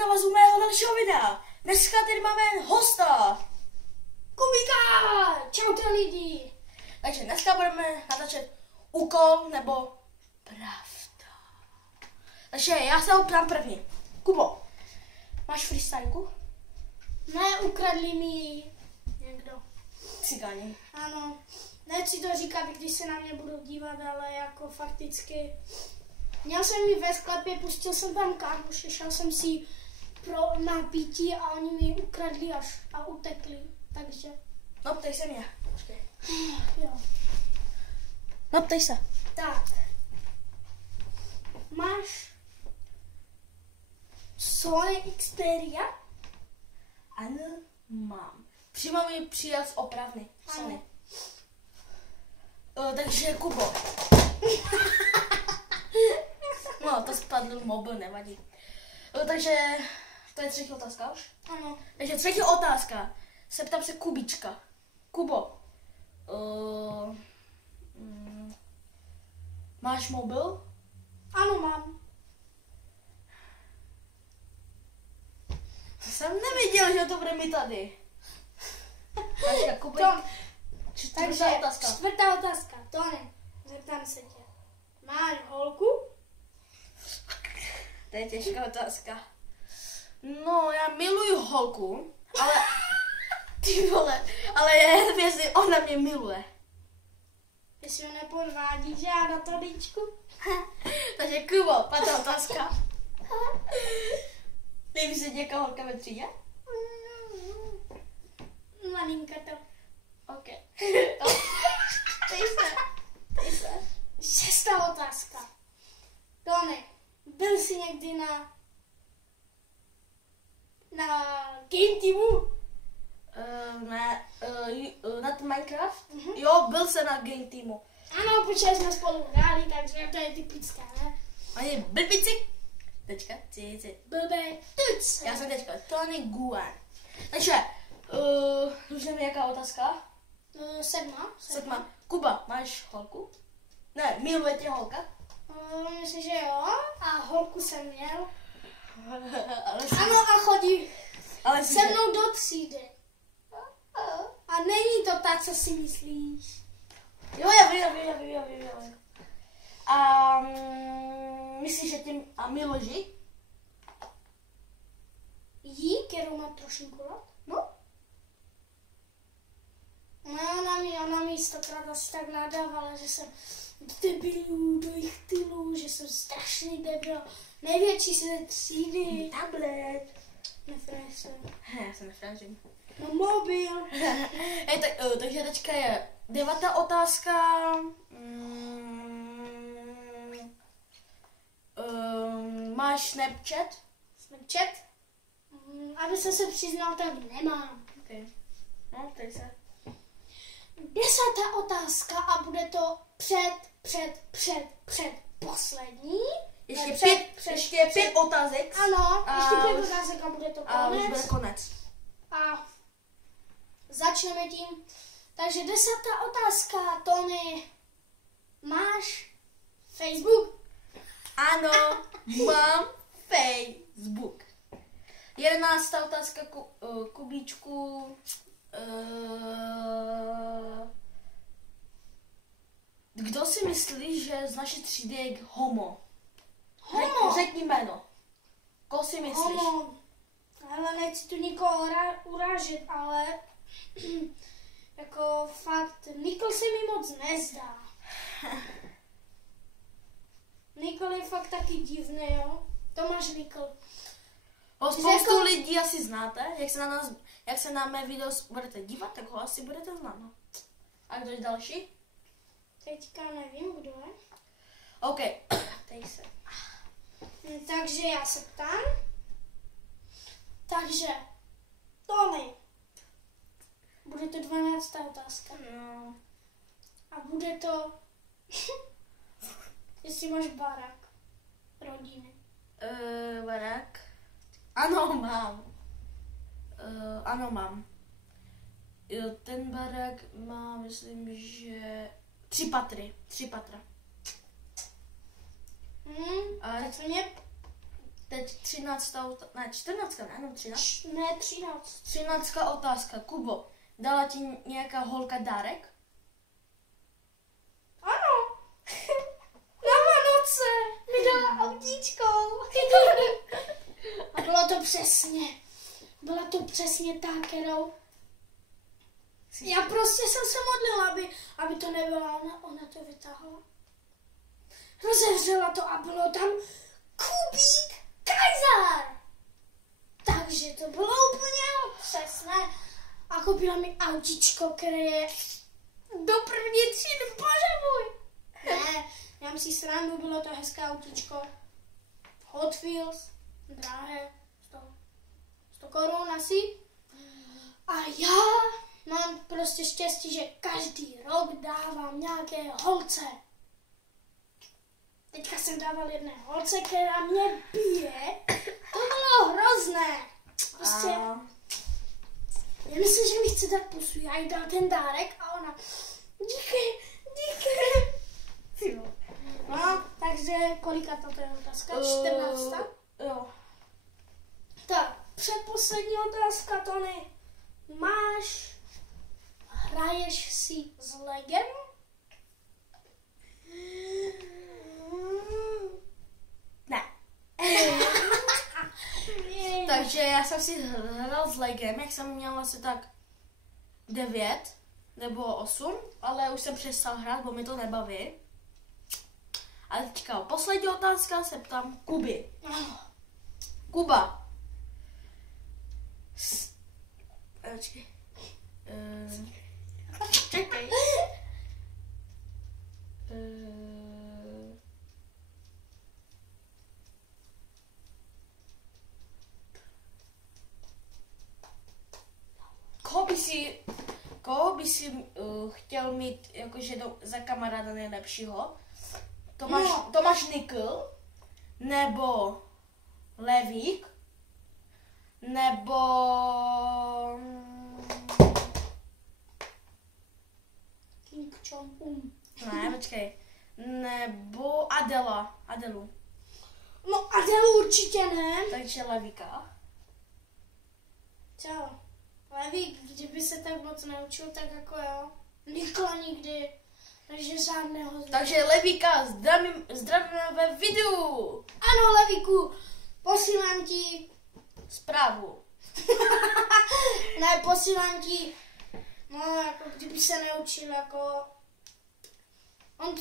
na vás u mého dalšího videa. Dneska tady máme hosta. Kubíka! Čaute lidi! Takže dneska budeme natáčet úkol nebo pravda. Takže já se ho ptám první. Kubo, máš freestyleku? Ne, ukradli mi ji někdo. Cigáni. Ano, nechci to říkat, když se na mě budou dívat, ale jako fakticky. Měl jsem ji ve sklepě, pustil jsem tam kámoše, šel jsem si ji pro napítí a oni mi ji ukradli až a utekli, takže. No, ptej se mě. Počkej. Jo. No, ptej se. Tak. Máš Sony Xperia? Ano, mám. Přímo mi přijel z opravny. Sony. Takže Kubo. No, to spadl mobil, nevadí. Takže to je třetí otázka už? Ano. Takže třetí otázka. Se ptám se Kubička. Kubo. Máš mobil? Ano, mám. To jsem nevěděl, že to bude mi tady. Takže Kubo. Takže čtvrtá otázka. Tony, zeptám se tě. Máš holku? To je těžká otázka. No, já miluju holku, ale ty vole, ale je věci, ona mě miluje. Jestli ho nepodvádí, že já na to líčku? Takže Kubo, pátá otázka. Líbí se nějaká holka ve třídě? Malinka to. OK. Tej se. Šestá otázka. Tony, byl jsi někdy na Game Teamu? Ne, na Minecraft? Jo, byl jsem na Game Teamu. Ano, protože jsme spolu hráli, takže to je typické, ne? Oni blbici. Tečka, cici. Blbej, tuc. Já jsem teďka Tony Guan. Takže, už nevím, jaká otázka? Sedma. Kuba, máš holku? Ne, miluje tě holka? Myslím, že jo. A holku jsem měl. Ale Ano, a chodí ale se mnou do třídy. A není to ta, co si myslíš. Jo, já vím. A myslíš, že tě miluješ jí? Jí, kterou má trošinku let? No. No, ona mi stokrát asi tak nadávala, že jsem debilů do jejich tylů, že jsem strašný debil. Největší se třídy. Tablet. Nefraž se. Já se nefražím. No mobil. Takže teďka je devátá otázka. Máš Snapchat? Snapchat? Aby se přiznal, tak nemám. Okay. No, tady se. Desátá otázka a bude to před poslední. Ještě pět otázek. Ano, ještě A 5 už- otázek a bude to A už konec. bude konec. A začneme tím. Takže desátá otázka, Tony. Máš Facebook? Ano, mám Facebook. 11. otázka Kubíčku. Kdo si myslí, že z naší třídy je homo? Homo? Řekni jméno. Koho si myslíš? Homo. Ale nechci tu nikoho urážet, ale jako fakt, Nikol se mi moc nezdá. Nikol je fakt taky divný, jo? Tomáš Nikol. Spoustu lidí asi znáte, jak se na mé video budete dívat, tak ho asi budete znát. No. A kdo je další? Teďka nevím, kdo je. OK, tady se. Takže já se ptám. Takže, Tony, bude to 12. otázka. No. A bude to, jestli máš barák rodiny. Barák? Ano, mám. Ano, mám. Ten barák má, myslím, že 3 patra. A tak se mě teď 13. Ne, 14. Ne, no 13. Ne, 13. 13. otázka. Kubo, dala ti nějaká holka dárek? Ano. Na Vánoce mi dala autíčko. A bylo to přesně. Byla to přesně ta, kterou... Já prostě jsem se modlila, aby to nebyla ona to vytáhla. Rozevřela to a bylo tam Kubík Kaiser. Takže to bylo úplně přesné. A koupila mi autíčko, které je do první třídy, bože můj. Ne, já si srandu, bylo to hezké autíčko. Hot Wheels, drahé, 100 korun asi. A já mám prostě štěstí, že každý rok dávám nějaké holce. Teďka jsem dával jedné holce, která mě bije. To bylo hrozné. Prostě, já myslím, že mi chce dát pusu. Já jí dal ten dárek a ona, díky. No, takže kolika to je otázka? 14. Jo. Tak, předposlední otázka, Tony. Hraješ si s Legem? Ne. Takže já jsem si hrál s Legem, jak jsem měl asi tak 9 nebo 8, ale už jsem přestal hrát, bo mi to nebaví. A teďka poslední otázka se ptám Kuby. Kuba. Počkej. Čekej. Koho by si chtěl mít jakože za kamaráda nejlepšího? Tomáš Nikl, nebo Levík, nebo King Jong-un. ne, počkej, nebo Adelu. No Adelu určitě ne. Takže Levíka. Čau. Levík, kdyby se tak moc neučil, tak jako jo. Nikla nikdy. Takže žádného. Takže Levíka zdravíme ve videu. Ano, Levíku, posílám ti Zprávu. ne, posílám ti, no, jako kdyby se neučil, jako, on